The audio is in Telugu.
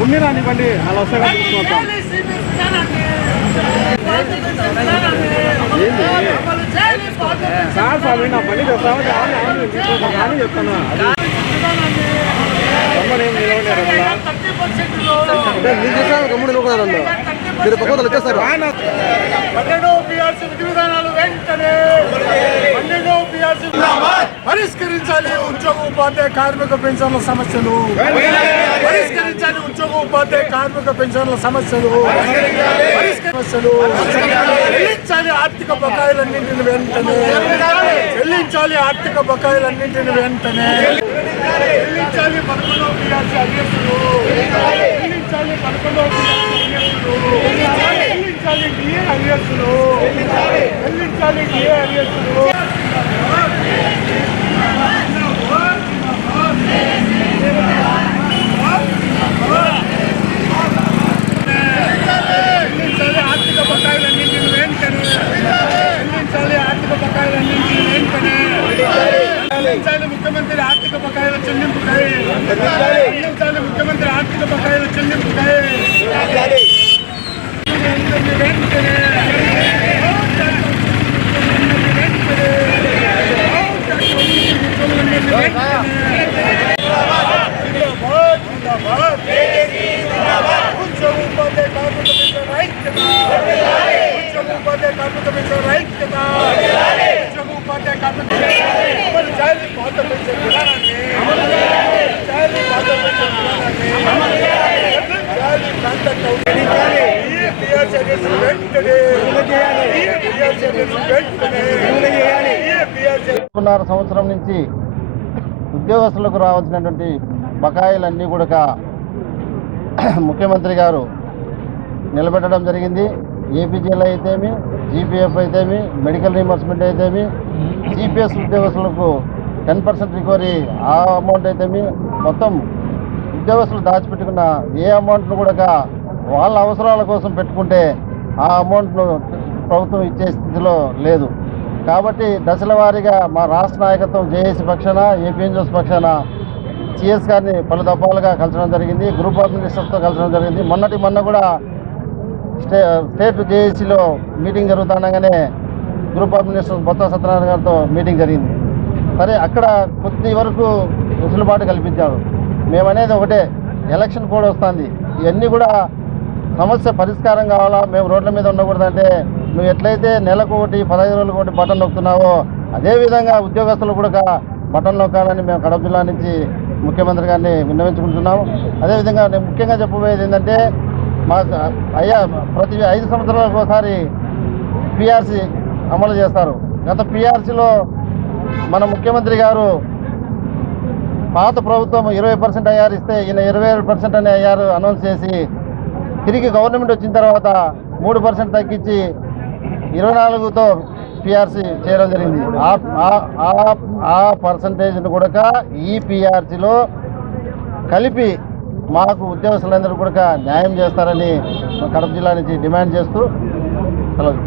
ఉన్నిరా రానివ్వండి అలా వస్తాయి సార్ స్వామి నా బండి చెప్తావా కానీ చెప్తాను రమ్మనేం మీరు చేసిన మీరు పక్కన వచ్చేస్తారు పన్నెండు పిఆర్సీ విధి విధానాలు వెంటనే పన్నెండు పిఆర్సీ పరిష్కరించాలి ఉద్యోగ ఉపాధ్యాయ కార్మిక పెన్షన్ల సమస్యలు. పరిష్కరించాలి ఉద్యోగ ఉపాధ్యాయ కార్మిక పెన్షన్ల సమస్యలు. సమస్యలు చెల్లించాలి ఆర్థిక బకాయిలన్నింటిని వెంటనే. చెల్లించాలి ఆర్థిక బకాయిలన్నింటిని వెంటనే. చెల్లించాలి పదకొండవ పిఆర్సీ అధ్యక్షులు చెల్లించాలి పదకొండవ చెల్లించాలి డిఏ అధ్యక్షులు చెల్లించాలి డిఏ అధ్యక్షులు చెల్లించాలి ఆర్థిక బకాయిలన్నింటిని వెంటనే చెల్లించాలి ఆర్థిక బకాయిలన్నింటిని వెంటనే చెల్లించాలి ముఖ్యమంత్రి ఆర్థిక బకాయిల చెల్లింపుకై చెల్లించాలి ముఖ్యమంత్రి ఆర్థిక బకాయిల చెల్లింపుకై వెంటనే జిందాబాద్ జిందాబాద్ ఉద్యోగ ఉపాధ్యాయ కార్మిక పెన్షన్ ఐక్యత ఉద్యోగ ఉపాధ్యాయ కార్మిక పెన్షన్ ఐక్యత ఉద్యోగ ఉపాధ్యాయ కార్మిక అమలు చేయాలి పాత పెన్షన్ విధానాన్ని చేయాలి పాత పెన్షన్ విధానాన్ని చేయాలి కాంటాక్ట్ అవుతుంది ఈ పిఆర్ సర్వీస్ వెంటనే ఈ పిఆర్ సర్వీస్ వెంటనే ఈ పిఆర్ సర్వీస్ రెండున్నర సంవత్సరం నుంచి ఉద్యోగస్తులకు రావాల్సినటువంటి బకాయిలన్నీ కూడా ముఖ్యమంత్రి గారు నిలబెట్టడం జరిగింది. ఏపీజీఎల్ అయితేమి జీపీఎఫ్ అయితేమి మెడికల్ రీంబర్స్మెంట్ అయితేమి జీపీఎస్ ఉద్యోగస్తులకు టెన్ పర్సెంట్ రికవరీ ఆ అమౌంట్ అయితేమి మొత్తం ఉద్యోగస్తులు దాచిపెట్టుకున్న ఏ అమౌంట్ను కూడా వాళ్ళ అవసరాల కోసం పెట్టుకుంటే ఆ అమౌంట్ను ప్రభుత్వం ఇచ్చే స్థితిలో లేదు. కాబట్టి దశల వారీగా మా రాష్ట్ర నాయకత్వం జేఏసీ పక్షాన ఏపీఎన్జోస్ పక్షాన సిఎస్ గారిని పలు దఫాలుగా కలచడం జరిగింది. గ్రూప్ ఆఫ్ మినిస్టర్స్తో కలచడం జరిగింది. మొన్నటి మొన్న కూడా స్టే స్టేట్ జేఏసీలో meeting జరుగుతుండగానే group of ministers Botsa Satyanarayana గారితో మీటింగ్ జరిగింది. సరే అక్కడ కొద్ది వరకు వెసులుబాటు కల్పించారు. మేమనేది ఒకటే ఎలక్షన్ కూడా వస్తుంది. ఇవన్నీ కూడా సమస్య పరిష్కారం కావాలా? మేము రోడ్ల మీద ఉండకూడదంటే నువ్వు ఎట్లయితే నెలకు ఒకటి పదహైదు రోజులకు ఒకటి బటన్ నొక్కుతున్నావో అదేవిధంగా ఉద్యోగస్తులు కూడా బటన్ నొక్కాలని మేము కడప జిల్లా నుంచి ముఖ్యమంత్రి గారిని విన్నవించుకుంటున్నాము. అదేవిధంగా నేను ముఖ్యంగా చెప్పబోయేది ఏంటంటే మా అయ్యా ప్రతి ఐదు సంవత్సరాలకు ఒకసారి పిఆర్సీ అమలు చేస్తారు. గత పిఆర్సీలో మన ముఖ్యమంత్రి గారు పాత ప్రభుత్వం ఇరవై పర్సెంట్ అయ్యారు ఇస్తే ఈయన ఇరవై ఏడు పర్సెంట్ అని అయ్యారు అనౌన్స్ చేసి తిరిగి గవర్నమెంట్ వచ్చిన తర్వాత మూడు పర్సెంట్ తగ్గించి ఇరవై నాలుగుతో పిఆర్సీ చేయడం జరిగింది. ఆ- ఆ- ఆ- పర్సంటేజ్ను కూడా ఈ పిఆర్సీలో కలిపి మాకు ఉద్యోగస్తులందరూ కూడా న్యాయం చేస్తారని కడప జిల్లా నుంచి డిమాండ్ చేస్తూ సెలవు